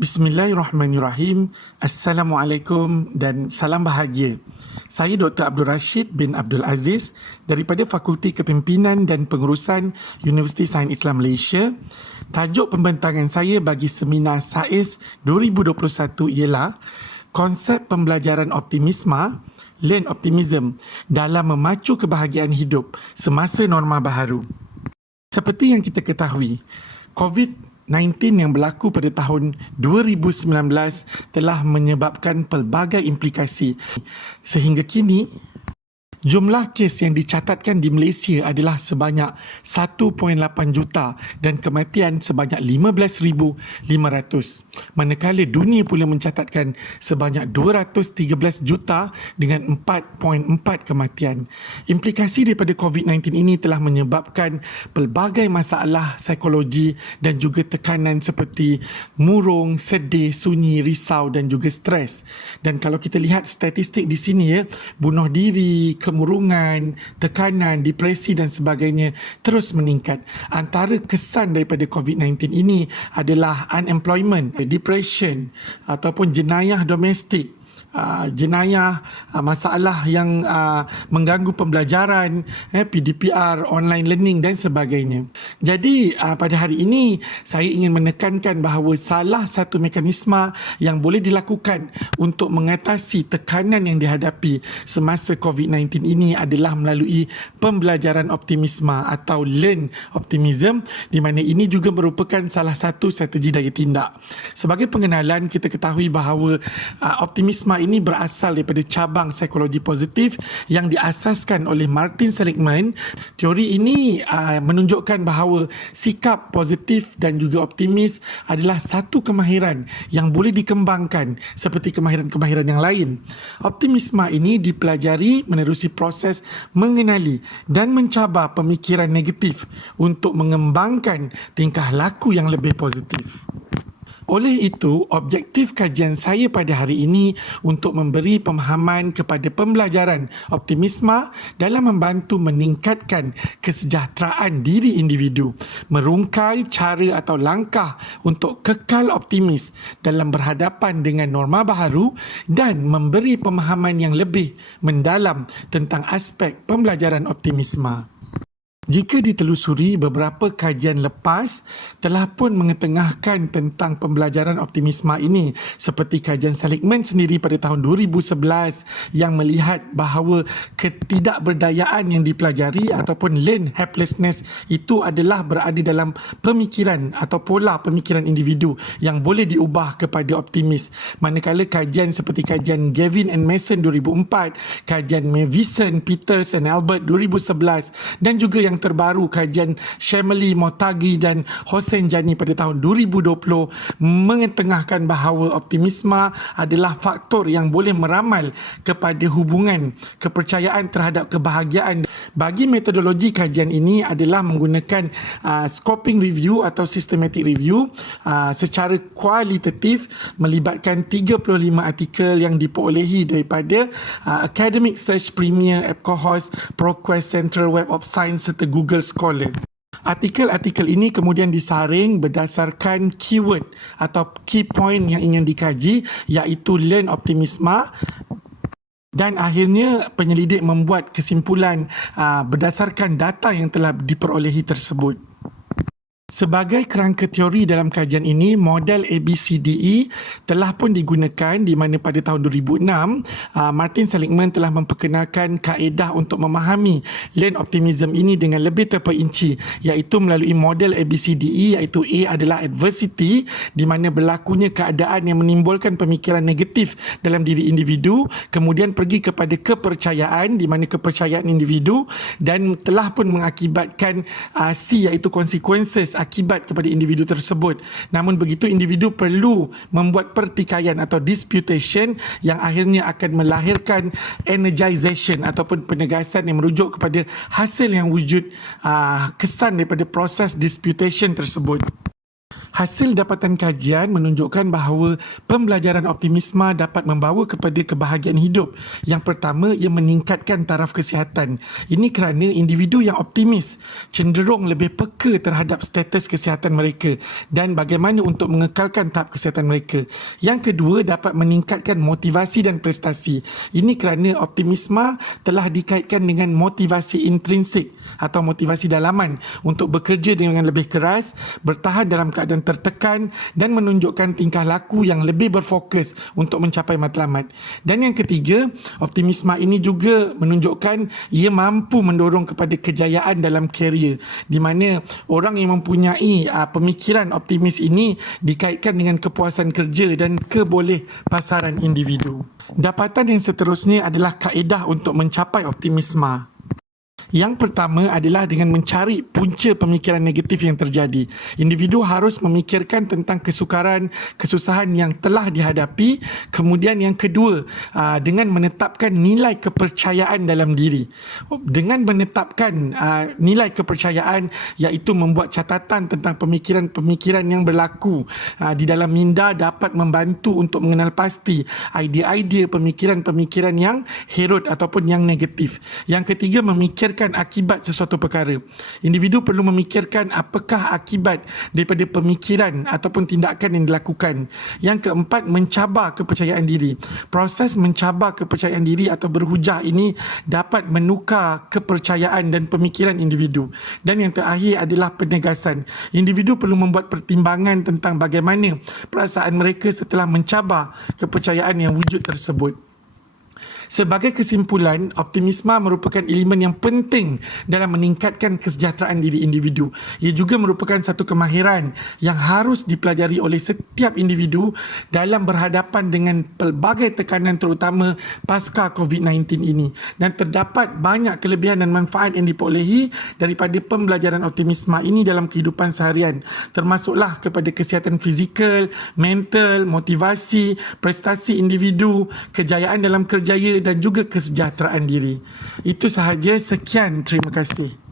Bismillahirrahmanirrahim. Assalamualaikum dan salam bahagia. Saya Dr. Abdul Rashid bin Abdul Aziz daripada Fakulti Kepimpinan dan Pengurusan Universiti Sains Islam Malaysia. Tajuk pembentangan saya bagi seminar SAIS 2021 ialah konsep pembelajaran optimisma, learn optimism dalam memacu kebahagiaan hidup semasa norma baharu. Seperti yang kita ketahui, COVID-19 yang berlaku pada tahun 2019 telah menyebabkan pelbagai implikasi. Sehingga kini, jumlah kes yang dicatatkan di Malaysia adalah sebanyak 1.8 juta dan kematian sebanyak 15,500. Manakala dunia pula mencatatkan sebanyak 213 juta dengan 4.4 kematian. Implikasi daripada COVID-19 ini telah menyebabkan pelbagai masalah psikologi dan juga tekanan seperti murung, sedih, sunyi, risau dan juga stres. Dan kalau kita lihat statistik di sini bunuh diri, kemurungan, tekanan, depresi dan sebagainya terus meningkat. Antara kesan daripada COVID-19 ini adalah unemployment, depression ataupun jenayah domestik, jenayah, masalah yang mengganggu pembelajaran, PDPR, online learning dan sebagainya. Jadi pada hari ini saya ingin menekankan bahawa salah satu mekanisme yang boleh dilakukan untuk mengatasi tekanan yang dihadapi semasa COVID-19 ini adalah melalui pembelajaran optimisme atau learn optimism, di mana ini juga merupakan salah satu strategi daya tindak. Sebagai pengenalan, kita ketahui bahawa optimisme ini berasal daripada cabang psikologi positif yang diasaskan oleh Martin Seligman. Teori ini menunjukkan bahawa sikap positif dan juga optimis adalah satu kemahiran yang boleh dikembangkan seperti kemahiran-kemahiran yang lain. Optimisme ini dipelajari menerusi proses mengenali dan mencabar pemikiran negatif untuk mengembangkan tingkah laku yang lebih positif. Oleh itu, objektif kajian saya pada hari ini untuk memberi pemahaman kepada pembelajaran optimisme dalam membantu meningkatkan kesejahteraan diri individu, merungkai cara atau langkah untuk kekal optimis dalam berhadapan dengan norma baharu dan memberi pemahaman yang lebih mendalam tentang aspek pembelajaran optimisme. Jika ditelusuri, beberapa kajian lepas telah pun mengetengahkan tentang pembelajaran optimisme ini, seperti kajian Seligman sendiri pada tahun 2011 yang melihat bahawa ketidakberdayaan yang dipelajari ataupun learned helplessness itu adalah berada dalam pemikiran atau pola pemikiran individu yang boleh diubah kepada optimis. Manakala kajian seperti kajian Gavin and Mason 2004, kajian Mavisan, Peters and Albert 2011 dan juga yang terbaru kajian Shamali, Motagi dan Hossein Jani pada tahun 2020 mengetengahkan bahawa optimisme adalah faktor yang boleh meramal kepada hubungan kepercayaan terhadap kebahagiaan. Bagi metodologi kajian ini adalah menggunakan scoping review atau systematic review secara kualitatif, melibatkan 35 artikel yang diperolehi daripada Academic Search Premier, EPCOHOS, ProQuest, Central Web of Science serta Google Scholar. Artikel-artikel ini kemudian disaring berdasarkan keyword atau key point yang ingin dikaji, iaitu learn optimisme, dan akhirnya penyelidik membuat kesimpulan berdasarkan data yang telah diperolehi tersebut. Sebagai kerangka teori dalam kajian ini, model ABCDE telah pun digunakan, di mana pada tahun 2006 Martin Seligman telah memperkenalkan kaedah untuk memahami learn optimism ini dengan lebih terperinci, iaitu melalui model ABCDE, iaitu A adalah adversity, di mana berlakunya keadaan yang menimbulkan pemikiran negatif dalam diri individu, kemudian pergi kepada kepercayaan, di mana kepercayaan individu, dan telah pun mengakibatkan C, iaitu consequences, akibat kepada individu tersebut. Namun begitu, individu perlu membuat pertikaian atau disputation yang akhirnya akan melahirkan energization ataupun penegasan yang merujuk kepada hasil yang wujud kesan daripada proses disputation tersebut. Hasil dapatan kajian menunjukkan bahawa pembelajaran optimisma dapat membawa kepada kebahagiaan hidup. Yang pertama, ia meningkatkan taraf kesihatan. Ini kerana individu yang optimis cenderung lebih peka terhadap status kesihatan mereka dan bagaimana untuk mengekalkan tahap kesihatan mereka. Yang kedua, dapat meningkatkan motivasi dan prestasi. Ini kerana optimisma telah dikaitkan dengan motivasi intrinsik atau motivasi dalaman untuk bekerja dengan lebih keras, bertahan dalam keadaan tertekan dan menunjukkan tingkah laku yang lebih berfokus untuk mencapai matlamat. Dan yang ketiga, optimisma ini juga menunjukkan ia mampu mendorong kepada kejayaan dalam kerjaya, di mana orang yang mempunyai pemikiran optimis ini dikaitkan dengan kepuasan kerja dan kebolehpasaran individu. Dapatan yang seterusnya adalah kaedah untuk mencapai optimisma. Yang pertama adalah dengan mencari punca pemikiran negatif yang terjadi. Individu harus memikirkan tentang kesukaran, kesusahan yang telah dihadapi. Kemudian yang kedua, dengan menetapkan nilai kepercayaan dalam diri. Dengan menetapkan nilai kepercayaan, iaitu membuat catatan tentang pemikiran-pemikiran yang berlaku di dalam minda dapat membantu untuk mengenal pasti idea-idea pemikiran-pemikiran yang herod ataupun yang negatif. Yang ketiga, memikirkan akibat sesuatu perkara. Individu perlu memikirkan apakah akibat daripada pemikiran ataupun tindakan yang dilakukan. Yang keempat, mencabar kepercayaan diri. Proses mencabar kepercayaan diri atau berhujah ini dapat menukar kepercayaan dan pemikiran individu. Dan yang terakhir adalah penegasan. Individu perlu membuat pertimbangan tentang bagaimana perasaan mereka setelah mencabar kepercayaan yang wujud tersebut. Sebagai kesimpulan, optimisma merupakan elemen yang penting dalam meningkatkan kesejahteraan diri individu. Ia juga merupakan satu kemahiran yang harus dipelajari oleh setiap individu dalam berhadapan dengan pelbagai tekanan terutama pasca COVID-19 ini. Dan terdapat banyak kelebihan dan manfaat yang diperolehi daripada pembelajaran optimisma ini dalam kehidupan seharian. Termasuklah kepada kesihatan fizikal, mental, motivasi, prestasi individu, kejayaan dalam kerjaya dan juga kesejahteraan diri. Itu sahaja. Sekian. Terima kasih.